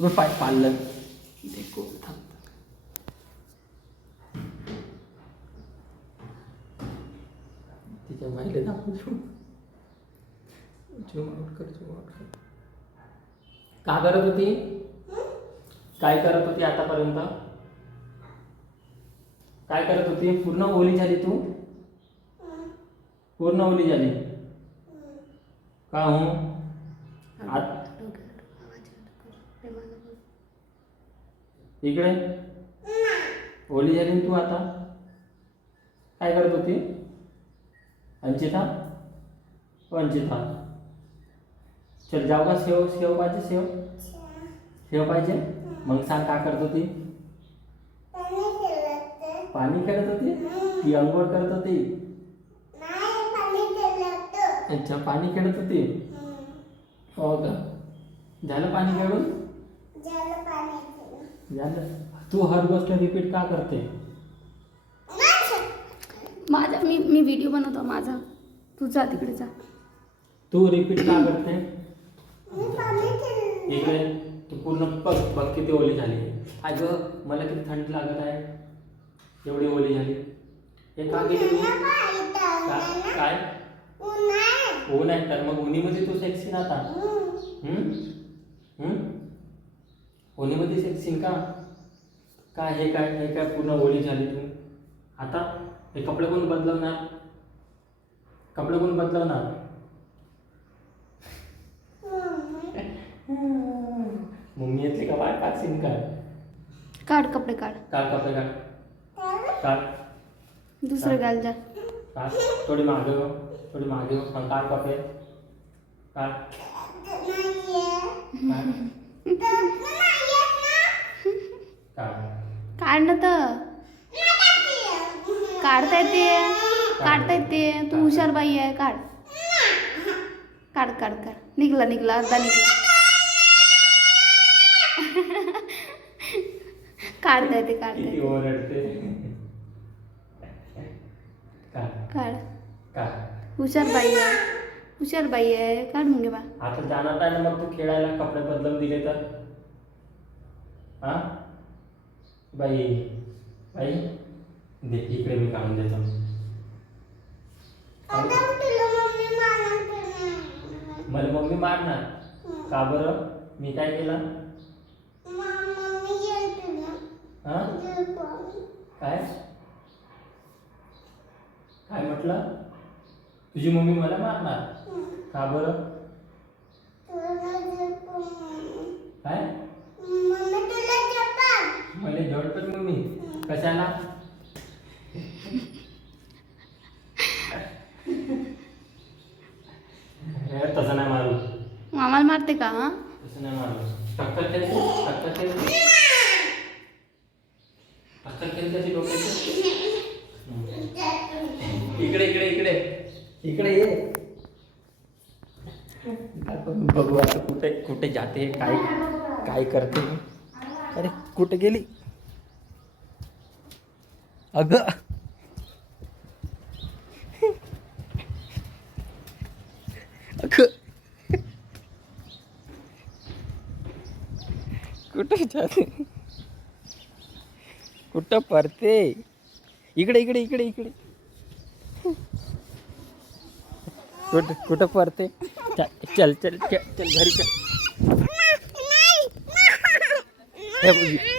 पाय पाळलं देखो थांब. तिच्या माहिले दाखवू झूम आउट कर. का करत होती? काय करत होती आतापर्यंत? काय करत होती? पूर्ण ओली झाली तू? पूर्ण ओली झाली का हो? इकडे ओली झाली तू आता. काय करत होती अंचिता? अंचिता चल जाऊ का? सेव पाहिजे? सेव पाहिजे? मग सांग काय करत होती? पाणी खेळत होती की अंघोळ करत होती? अच्छा पाणी खेळत होती. हो का? झालं पाणी खेळून? झालं. तू हर गोष्ट रिपीट का करते? माझा मी व्हिडिओ बनवतो माझा. तू जा तिकडे जा. तू रिपीट का करते? इकडे तू पूर्ण बघ किती ओली झाली. अगं मला किती थंड लागत आहे. एवढी ओली झाली. हे का गेली तू? काय ऊन आहे तर मग उन्हीमध्ये तू शेकशील आता. उन्हीमध्ये शेकशील का? काय हे काय पूर्ण ओली झाली तू. आता हे कपडे कोण बदलवणार? मम्मी येतली का? बाय काढशील काय? काढ कपडे काढ. कपडे काढ. दुसरं घाल जा. काढ. थोडी मागे हो. काढ कपडे. काढ. काढ ना तर. काढता येते. तू हुशार बाई आहे. काढ. निघला अर्धा निघला. काढता येते. काढ. हुशार बाई आहे. काढ मुंगे बा. आता जाणार नाही ना मग तू खेळायला कपडे बदलून दिले तर? हा बाई दे इकडे मी काढून देतो. मला मम्मी मारणार का बरं? मी काय केलं? हा काय म्हटलं? तुझी मम्मी मला मारणार का बरं? काय मला झोडपत मम्मी कशाला? तसं नाही मारू. आम्हाला मारते का? तसं नाही मारू. टक्कर खेळते डोक्याची. इकडे ये. बघू आता कुठे जाते. काय करते. अरे कुठे गेली अगं? कुठे जाते? कुठं पडते? इकडे कुठं पडते? चल घरी चल.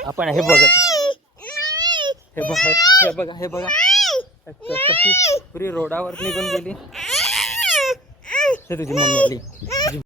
आपण हे बघा कशी पुरी रोडावर निघून गेली. तुझी मम्मी आली.